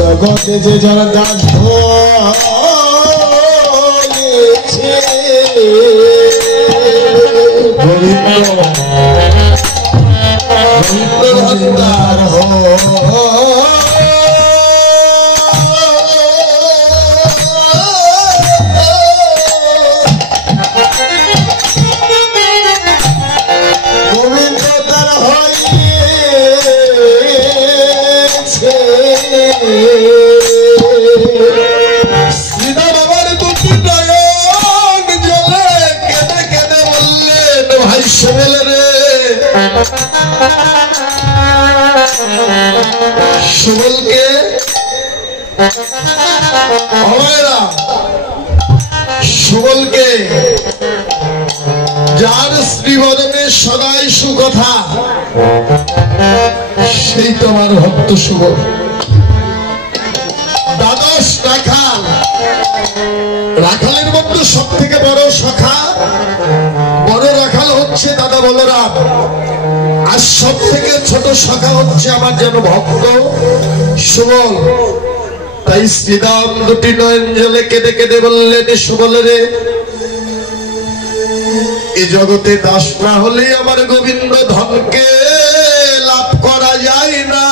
জগতে যে যারা দাস হয়েছে গোবিন্দ গোবিন্দার সুবলকে সুবলকে যার শ্রীবদনে সদাই সুকথা সেই তোমার ভক্ত সুবল দ্বাদশ রাখাল রাখালের মধ্যে সব থেকে বড় সখা বড় রাখাল হচ্ছে দাদা বলরাম আর সব থেকে ছোট সখা হচ্ছে আমার যেন ভক্ত সুবল তাই শ্রীরাম দুটি নয়ন জলে কেঁদে কেঁদে বললেন সুবল রে এই জগতে দাস না হলে আমার গোবিন্দ ধনকে লাভ করা যায় না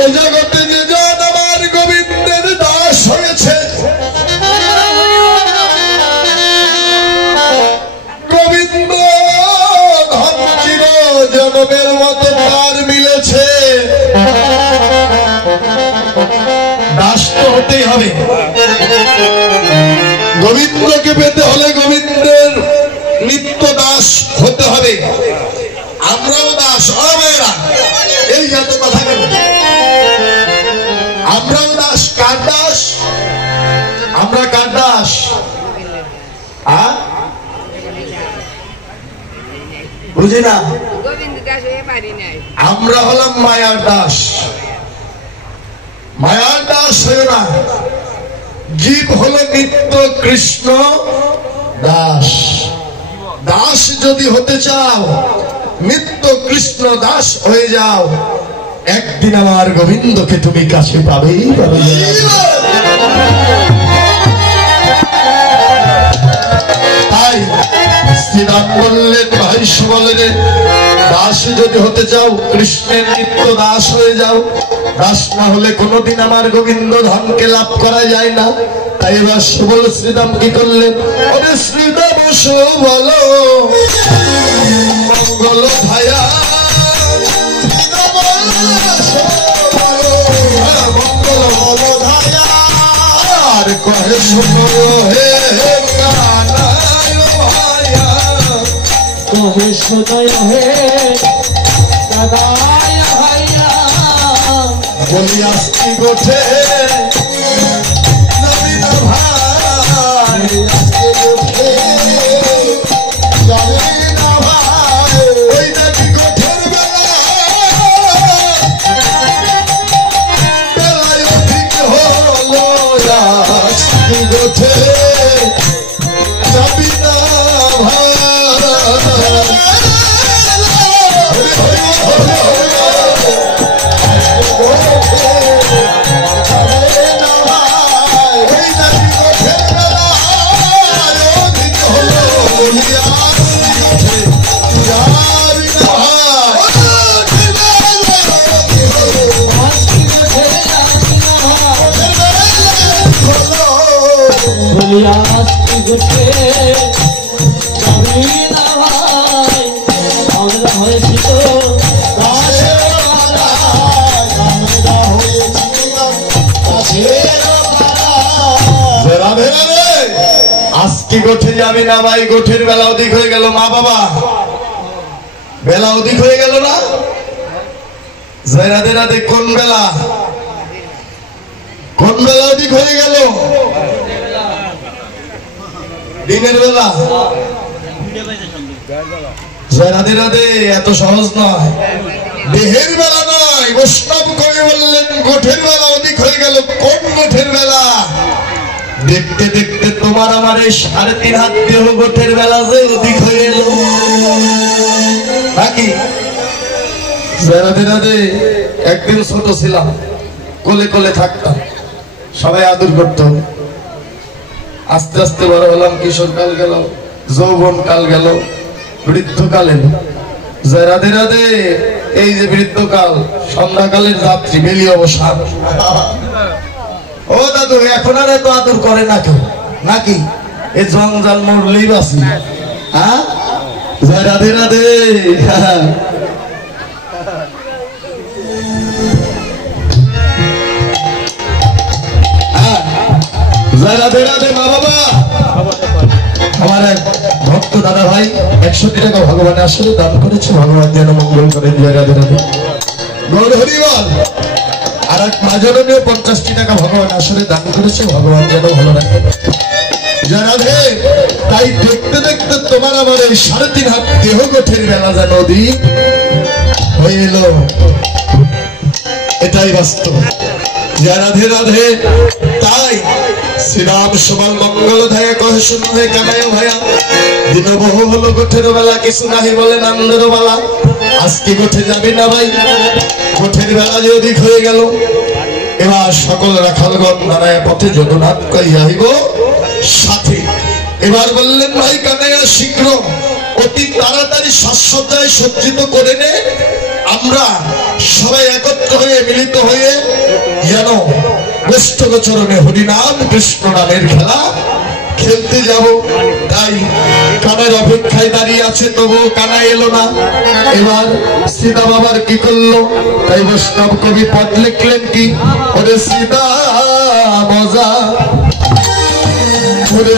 এই জগতে যে জন আমার গোবিন্দের দাস হয়েছে গোবিন্দ ধন চির জনমের মতো তার মিলেছে দাস তো হতেই হবে গোবিন্দকে পেতে হলে গোবিন্দের নিত্য দাস হতে হবে আমরাও দাস হবেরা এই এত কথা কেন আমরাও দাস কার দাস আমরা কার দাস বুঝি না আমরা হলাম মায়ার দাস মায়ার দাস হয়ে না জীব হলো নিত্য কৃষ্ণ দাস দাস যদি হতে চাও নিত্য কৃষ্ণ দাস হয়ে যাও একদিন আমার গোবিন্দকে তুমি কাছে পাবেই পাবে তাই শ্রীরাম বললেন ভাই সুবলের দাস যদি হতে চাও কৃষ্ণের নিত্য দাস হয়ে যাও দাস না হলে কোনোদিন আমার গোবিন্দ ধনকে লাভ করা যায় না তাই এবার সুবল শ্রীরাম কি করলেন ওরে শ্রীরাম সুবল মঙ্গল ভায়া মঙ্গল ভায়া আর কহে শোনো হে কানায় ভায়া কহে শোনো হে কানায় ভায়া বলি আস্তি গোঠে নবীন ভাই আস্তি গোঠে নবীন ভাই ওই নাকি গোঠের বেলায় অধিক হলো আস্তি গোঠে নবীন ভাই আজকে গোঠে যাবি না ভাই গোঠের বেলা অধিক হয়ে গেল মা বাবা বেলা অধিক হয়ে গেল না রাধে রাধে কোন বেলা অধিক হয়ে গেল দিনের বেলা রাধে রাধে এত সহজ নয় দেহের বেলা নয় বৈষ্ণব কবি বললেন গোঠের বেলা অধিক হয়ে গেল কোন গোঠের বেলা দেখতে দেখতে তোমার আমার এই 3.5 হাত দেহ গোঠের বেলা যে অধিক হয়ে গেল নাকি রাধে রাধে। একদিন ছোট ছিলাম, কোলে কোলে থাকতাম, সবাই আদর করত। আস্তে আস্তে বড় হলাম, কিশোর কাল গেল, যৌবন কাল গেল, বৃদ্ধকাল এলো। জয় রাধে রাধে। এই যে বৃদ্ধকাল, সন্ধ্যাকালের রাত্রি, বেলি অবসান। ও দাদু, এখন আর এত আদর করে না কেউ নাকি? এ জঞ্জাল মরলেই বাসি। হ্যাঁ, জয় রাধে রাধে। জয় রাধে রাধে। মা বাবা, আমার এক ভক্ত দাদা ভাই 100 টাকা ভগবানের আসলে দান করেছে, ভগবান যেন মঙ্গল করেন। জয় রাধে রাধে। গৌর হরি বল। আর এক মাজনীয় 50 টাকা ভগবান আসলে দান করেছে, ভগবান যেন ভালো রাখে। জয় রাধে। তাই দেখতে দেখতে তোমার আমার এই 3.5 হাত দেহ গোঠের বেলা যেন দিন হয়ে এলো, এটাই বাস্তব। জয় রাধে রাধে। তাই শ্রীরাম সবার মঙ্গল ধায়া কহে শুনো হে কানায় ভায়া, দিন বহু হলো গোঠের বেলা, কিছু নাহি বলে নন্দের বেলা। আজকে গোঠে যাবি না ভাই, গোঠের বেলা যে অধিক হয়ে গেল। এবার সকল রাখালগণ নারায় পথে জগন্নাথ কইয়া হইব সাথে। এবার বললেন ভাই কানাইয়া শীঘ্র অতি তাড়াতাড়ি সাজসজ্জায় সজ্জিত করে নে, আমরা সবাই একত্র হয়ে মিলিত হয়ে যেন গোষ্ঠগোচরণে হরিনাম কৃষ্ণ নামের খেলা খেলতে যাব। তাই কানের অপেক্ষায় দাঁড়িয়ে আছে, তবু কানা এলো না। এবার সীতা বাবার কি করলো? তাই বৈষ্ণব কবি পদ লিখলেন কি, ওরে সীতা মজা ওরে